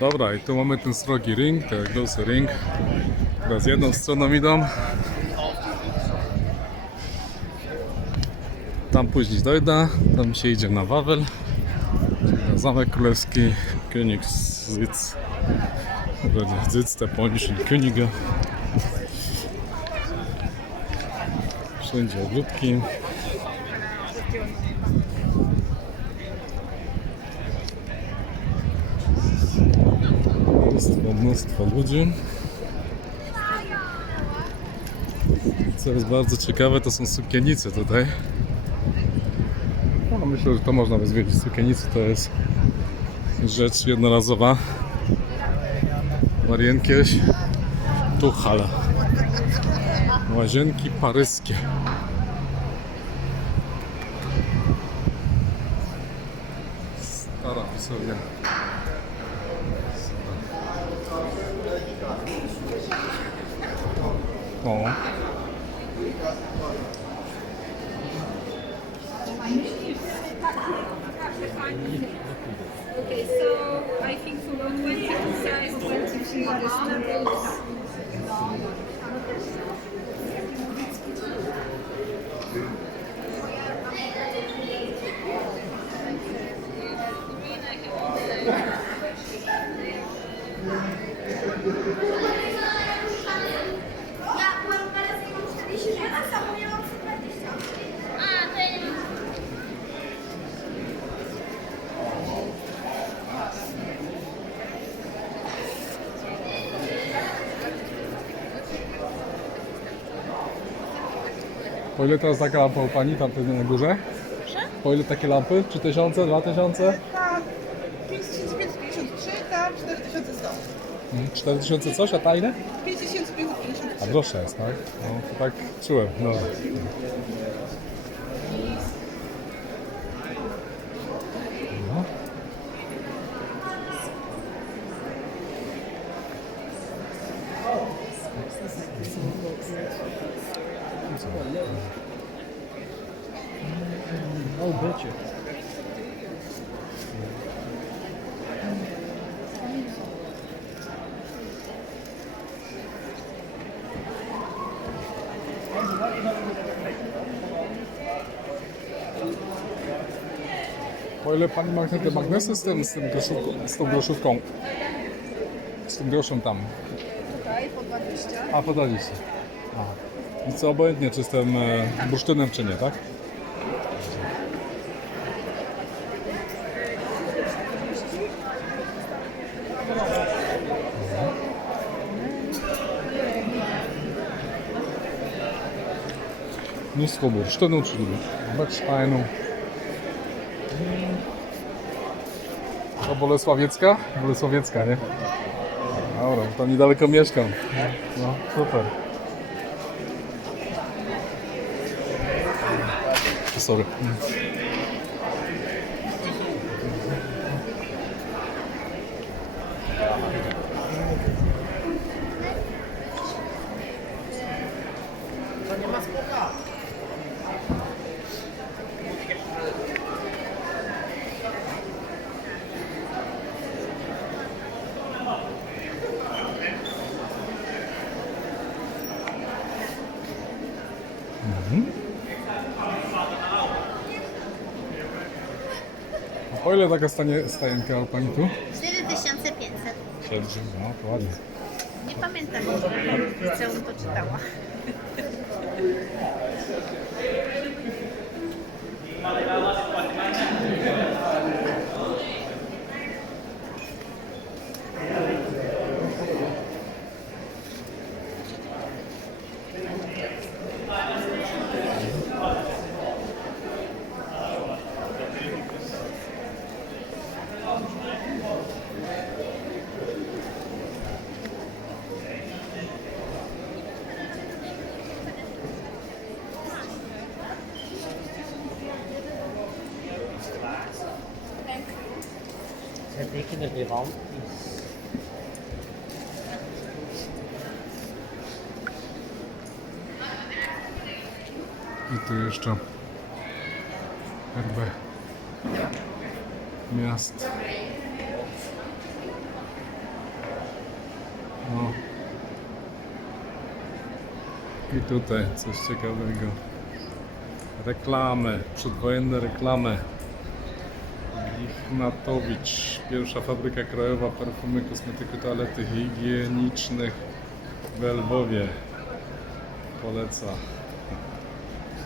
Dobra, i tu mamy ten srogi ring, tak, dosy ring. Teraz jedną stroną idą. Tam później dojdę, tam się idzie na Wawel, na Zamek Królewski, Königssitz, Sitz der polnischen Könige. Wszędzie ogródki. Mnóstwo ludzi. Co jest bardzo ciekawe, to są sukiennice tutaj. No, myślę, że to można by zwiedzić. Sukiennice to jest rzecz jednorazowa. Marienkieś, Tuchal. Łazienki paryskie. Stara pisownia. O. Okay, so I think for 20 size, 23 is Po ile teraz taka lampa u Pani tam pewnie na górze? Po ile takie lampy? 3000, 2000? Tak, 5553, tam 4100. 4000 coś, a ta ile? 5553. A droższa jest, tak? No to tak czułem, no. No. Oh, bitch. Po ile Pani ma te magnesy z groszówką, z tą groszówką? Z tym groszem tam. Tutaj po 20. A, po 20. Aha. I co obojętnie, czy z tym bursztynem, czy nie, tak? Mnóstwo bursztynu, czyli Bechsteinu. To Bolesławiecka? Bolesławiecka, nie? Dobra, tam niedaleko mieszkam. No, super. Sorry. O ile taka stajenka u Pani tu? 4500. Siedzi, no to ładnie. Nie pamiętam, może w liceum to czytała. Het tekenen die rand I tu jeszcze herby miast. O. I tutaj coś ciekawego. Reklamy, przedwojenne reklamy. Lichnatowicz, pierwsza fabryka krajowa perfumy, kosmetyku, toalety higienicznych w Lwowie. Poleca.